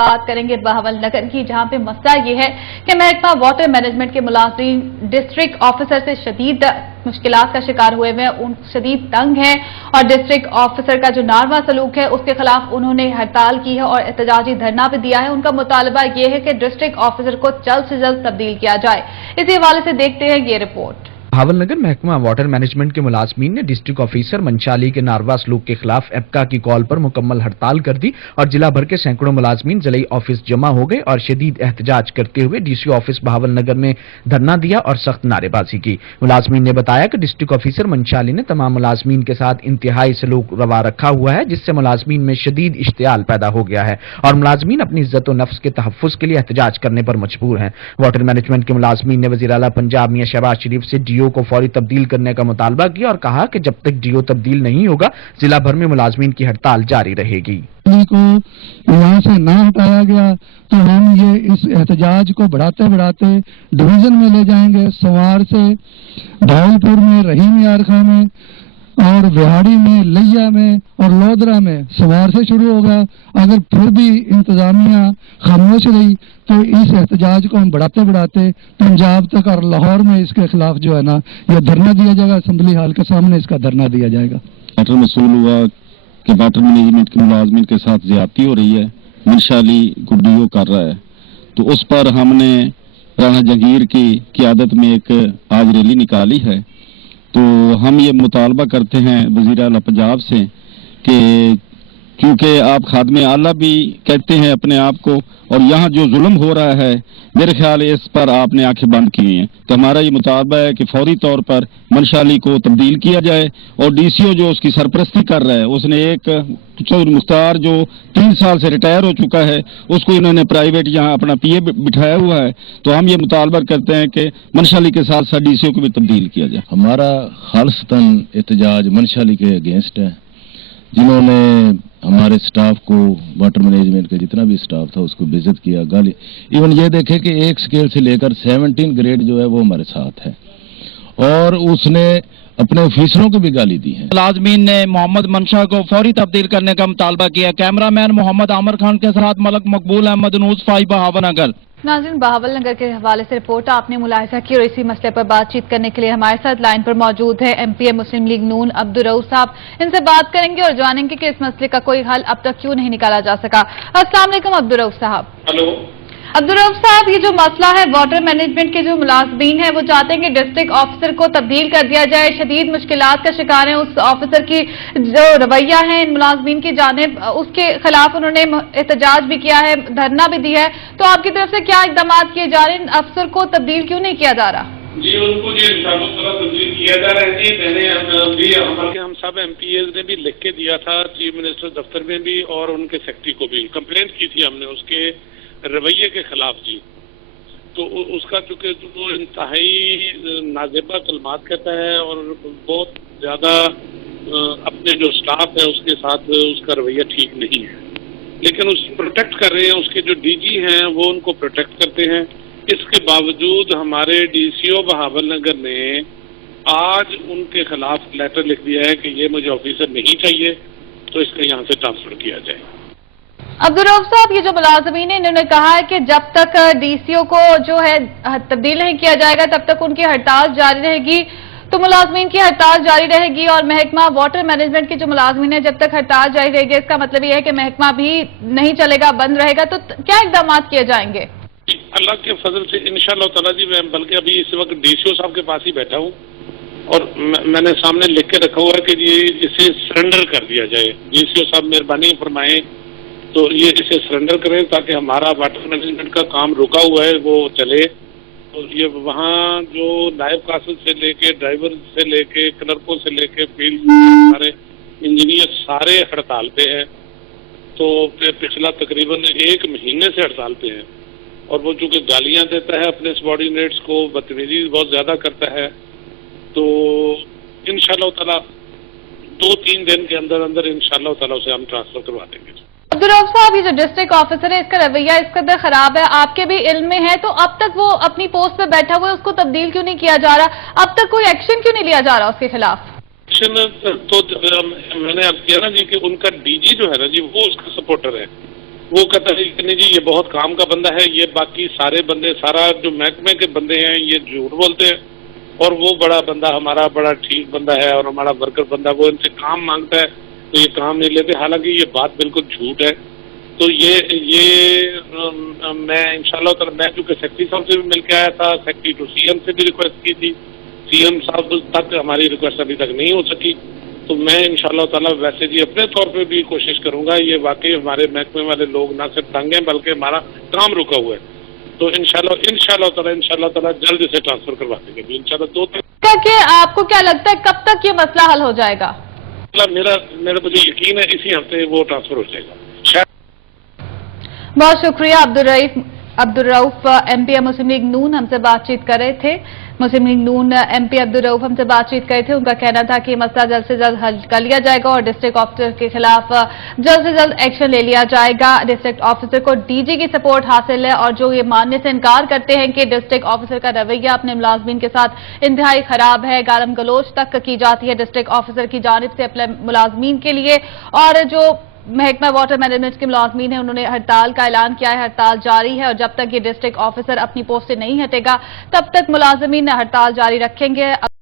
बात करेंगे बहावल नगर की, जहां पे मसला ये है कि महकमा वाटर मैनेजमेंट के मुलाजिम डिस्ट्रिक्ट ऑफिसर से शदीद मुश्किलात का शिकार हुए हैं, उन शदीद तंग हैं और डिस्ट्रिक्ट ऑफिसर का जो नारवा सलूक है उसके खिलाफ उन्होंने हड़ताल की है और एहतजाजी धरना भी दिया है। उनका मुतालबा ये है कि डिस्ट्रिक्ट ऑफिसर को जल्द से जल्द तब्दील किया जाए। इसी हवाले से देखते हैं ये रिपोर्ट। बहावल नगर महकमा वाटर मैनेजमेंट के मुलाजमीन ने डिस्ट्रिक्ट ऑफिसर मंशाली के नारवा सलूक के खिलाफ एप्का की कॉल पर मुकम्मल हड़ताल कर दी और जिला भर के सैकड़ों मुलाजमीन जिले ऑफिस जमा हो गए और शदीद एहतजाज करते हुए डीसी ऑफिस बहावल नगर में धरना दिया और सख्त नारेबाजी की। मुलाजमीन ने बताया कि डिस्ट्रिक्ट ऑफिसर मंशाली ने तमाम मुलाजमीन के साथ इंतहाई सलूक रवा रखा हुआ है, जिससे मुलाजमीन में शदीद इश्तियाल पैदा हो गया है और मुलाजमीन अपनी इज्जत व नफ्स के तहफ़्फ़ुज़ के लिए एहतजाज करने पर मजबूर हैं। वाटर मैनेजमेंट के मुलाजमीन ने वज़ीर आला पंजाब मियां शहबाज शरीफ से डीओ को फौरी तब्दील करने का मुतालबा किया और कहा कि जब तक डीओ तब्दील नहीं होगा जिला भर में मुलाजमीन की हड़ताल जारी रहेगी। को यहाँ से ना हटाया गया तो हम ये इस एहतजाज को बढ़ाते बढ़ाते डिवीजन में ले जाएंगे। सवार से भावलपुर में, रहीम यार खां में और बिहाड़ी में, लिया में और लोधरा में सवार से शुरू होगा। अगर फिर भी इंतजामिया खामोश रही तो इस एहतजाज को हम बढ़ाते बढ़ाते पंजाब तक और लाहौर में इसके खिलाफ जो है ना यह धरना दिया जाएगा। असेंबली हाल के सामने इसका धरना दिया जाएगा। मैटर मसूल हुआ कि वाटर मैनेजमेंट के मुलाजमीन के साथ ज्यादती हो रही है, मंशाली गुड्डियों कर रहा है, तो उस पर हमने राणा जहांगीर की क़ियादत में एक आज रैली निकाली है। तो हम ये मुतालबा करते हैं वज़ीर आला पंजाब से कि क्योंकि आप खादमे आला भी कहते हैं अपने आप को और यहाँ जो जुल्म हो रहा है मेरे ख्याल इस पर आपने आंखें बंद की हुई हैं, तो हमारा ये मुतालबा है कि फौरी तौर पर मंशाली को तब्दील किया जाए और डीसीओ जो उसकी सरपरस्ती कर रहा है, उसने एक चौधरी मुख्तार जो 3 साल से रिटायर हो चुका है उसको इन्होंने प्राइवेट यहाँ अपना पीए बिठाया हुआ है। तो हम ये मुतालबा करते हैं कि मंशाली के साथ साथ डीसीओ को भी तब्दील किया जाए। हमारा खालिसतन एहतजाज मंशाली के अगेंस्ट है, जिन्होंने हमारे स्टाफ को, वाटर मैनेजमेंट का जितना भी स्टाफ था उसको बेइज्जत किया, गाली, इवन ये देखे कि एक स्केल से लेकर 17 ग्रेड जो है वो हमारे साथ है और उसने अपने ऑफिसरों को भी गाली दी है। मुलाजमीन ने मोहम्मद मंशा को फौरी तब्दील करने का मुतालबा किया। कैमरामैन मोहम्मद आमिर खान के साथ मलक मकबूल अहमद, न्यूज़ 5 बहावल नगर। नाज़रीन, बहावल नगर के हवाले से रिपोर्ट आपने मुलाहिजा की और इसी मसले पर बातचीत करने के लिए हमारे साथ लाइन पर मौजूद है एमपीए मुस्लिम लीग नून अब्दुल रऊफ साहब। इनसे बात करेंगे और जानेंगे कि इस मसले का कोई हल अब तक क्यों नहीं निकाला जा सका। अस्सलाम वालेकुम अब्दुल रऊफ साहब। हेलो अब्दुल रऊफ साहब, ये जो मसला है वाटर मैनेजमेंट के जो मुलाजमीन है वो चाहते हैं कि डिस्ट्रिक्ट ऑफिसर को तब्दील कर दिया जाए। शदीद मुश्किलात का शिकार है उस ऑफिसर की जो रवैया है इन मुलाजमीन की जानिब, उसके खिलाफ उन्होंने एहतजाज भी किया है, धरना भी दिया है। तो आपकी तरफ से क्या इकदाम किए जा रहे हैं? अफसर को तब्दील क्यों नहीं किया जा रहा? जी, उनको जी इंशाअल्लाह तब्दील किया जा रहा है। जी मैंने हम सब एमपीए ने भी लिख के दिया था चीफ मिनिस्टर दफ्तर में भी और उनके सेक्रेटरी को भी कंप्लेंट की थी हमने उसके रवैये के खिलाफ जी। तो उसका चूंकि वो इंतहाई नाज़ेबा कलमात कहता है और बहुत ज़्यादा अपने जो स्टाफ है उसके साथ उसका रवैया ठीक नहीं है, लेकिन उसको प्रोटेक्ट कर रहे हैं। उसके जो डीजी हैं वो उनको प्रोटेक्ट करते हैं। इसके बावजूद हमारे डीसीओ बहावल नगर ने आज उनके खिलाफ लेटर लिख दिया है कि ये मुझे ऑफिसर नहीं चाहिए, तो इसका यहाँ से ट्रांसफर किया जाए। अब्दुल रऊफ साहब, ये जो मुलाजमीन है इन्होंने कहा है कि जब तक डीसीओ को जो है तब्दील नहीं किया जाएगा तब तक उनकी हड़ताल जारी रहेगी। तो मुलाजमीन की हड़ताल जारी रहेगी और महकमा वाटर मैनेजमेंट के जो मुलाजमीन है जब तक हड़ताल जारी रहेगी, इसका मतलब ये है कि महकमा भी नहीं चलेगा, बंद रहेगा। तो क्या इकदाम किए जाएंगे? अल्लाह के फजल से इंशाअल्लाह ताला जी, मैं बल्कि अभी इस वक्त डीसीओ साहब के पास ही बैठा हूँ और मैंने सामने लिख के रखा हुआ है कि ये इसे सरेंडर कर दिया जाए। डीसीओ साहब मेहरबानी फरमाएं तो ये इसे सरेंडर करें ताकि हमारा वाटर मैनेजमेंट का काम रुका हुआ है वो चले। तो ये वहाँ जो नायब कासिद से लेके ड्राइवर से लेके क्लर्कों से लेके फील्ड सारे इंजीनियर सारे हड़ताल पे हैं। तो पिछला तकरीबन 1 महीने से हड़ताल पे हैं और वो चूँकि गालियाँ देता है अपने सबॉर्डिनेट्स को, बदतमीजी बहुत ज़्यादा करता है। तो इंशाअल्लाह ताला 2-3 दिन के अंदर अंदर इंशाअल्लाह ताला उसे हम ट्रांसफर करवा देंगे। अब्दुल रऊफ साहब, ये जो डिस्ट्रिक्ट ऑफिसर है इसका रवैया इस कदर खराब है, आपके भी इल्म में है, तो अब तक वो अपनी पोस्ट पे बैठा हुआ है, उसको तब्दील क्यों नहीं किया जा रहा? अब तक कोई एक्शन क्यों नहीं लिया जा रहा उसके खिलाफ? एक्शन तो मैंने अब किया ना जी कि उनका डीजी जो है ना जी वो उसका सपोर्टर है وہ کہتا ہے کہ نہیں جی یہ بہت کام کا بندہ ہے, یہ باقی سارے بندے, سارا جو محکمے کے بندے ہیں یہ جھوٹ بولتے ہیں, اور وہ بڑا بندہ ہمارا بڑا ٹھیک بندہ ہے اور ہمارا ورکر بندہ, وہ ان سے کام مانگتا ہے تو یہ کام نہیں لیتے, حالانکہ یہ بات بالکل جھوٹ ہے. تو یہ میں انشاءاللہ تعالی, میں چونکہ سیکرٹری صاحب سے بھی مل کے آیا تھا, سیکرٹری ٹو سی ایم سے بھی ریکویسٹ کی تھی, سی ایم صاحب تک ہماری ریکویسٹ ابھی تک نہیں ہو سکی. تو میں انشاءاللہ تعالی ویسے جی اپنے طور پہ بھی کوشش کروں گا, یہ واقعی ہمارے محکمے والے لوگ نہ صرف تنگ ہیں بلکہ ہمارا کام رکا ہوا ہے. تو انشاءاللہ تعالی جلد سے ٹرانسفر کروا دیں گے انشاءاللہ. 2-3 کہ آپ کو کیا لگتا ہے کب تک یہ مسئلہ حل ہو جائے گا؟ میرا مجھے یقین ہے اسی ہفتے وہ ٹرانسفر ہو جائے گا. بہت شکریہ عبدالرؤف ایم پی مسلم لیگ نون ہم سے بات چیت کر رہے تھے. مسلم لیگ نون ایم پی عبدالرؤف ہم سے بات چیت کر رہے تھے. ان کا کہنا تھا کہ مسئلہ جلد سے جلد حل کر لیا جائے گا اور ڈسٹرکٹ آفیسر کے خلاف جلد سے جلد ایکشن لے لیا جائے گا. ڈسٹرکٹ آفیسر کو ڈی جی کی سپورٹ حاصل ہے, اور جو یہ ماننے سے انکار کرتے ہیں کہ ڈسٹرکٹ آفیسر کا رویہ اپنے ملازمین کے ساتھ انتہائی خراب ہے, گالم گلوچ تک کی جاتی ہے ڈسٹرکٹ آفیسر کی جانب سے اپنے ملازمین کے لیے. اور جو محکمہ واٹر مینجمنٹ کے ملازمین ہیں انہوں نے ہڑتال کا اعلان کیا ہے, ہڑتال جاری ہے, اور جب تک یہ ڈسٹرکٹ آفیسر اپنی پوسٹ سے نہیں ہٹے گا تب تک ملازمین ہڑتال جاری رکھیں گے.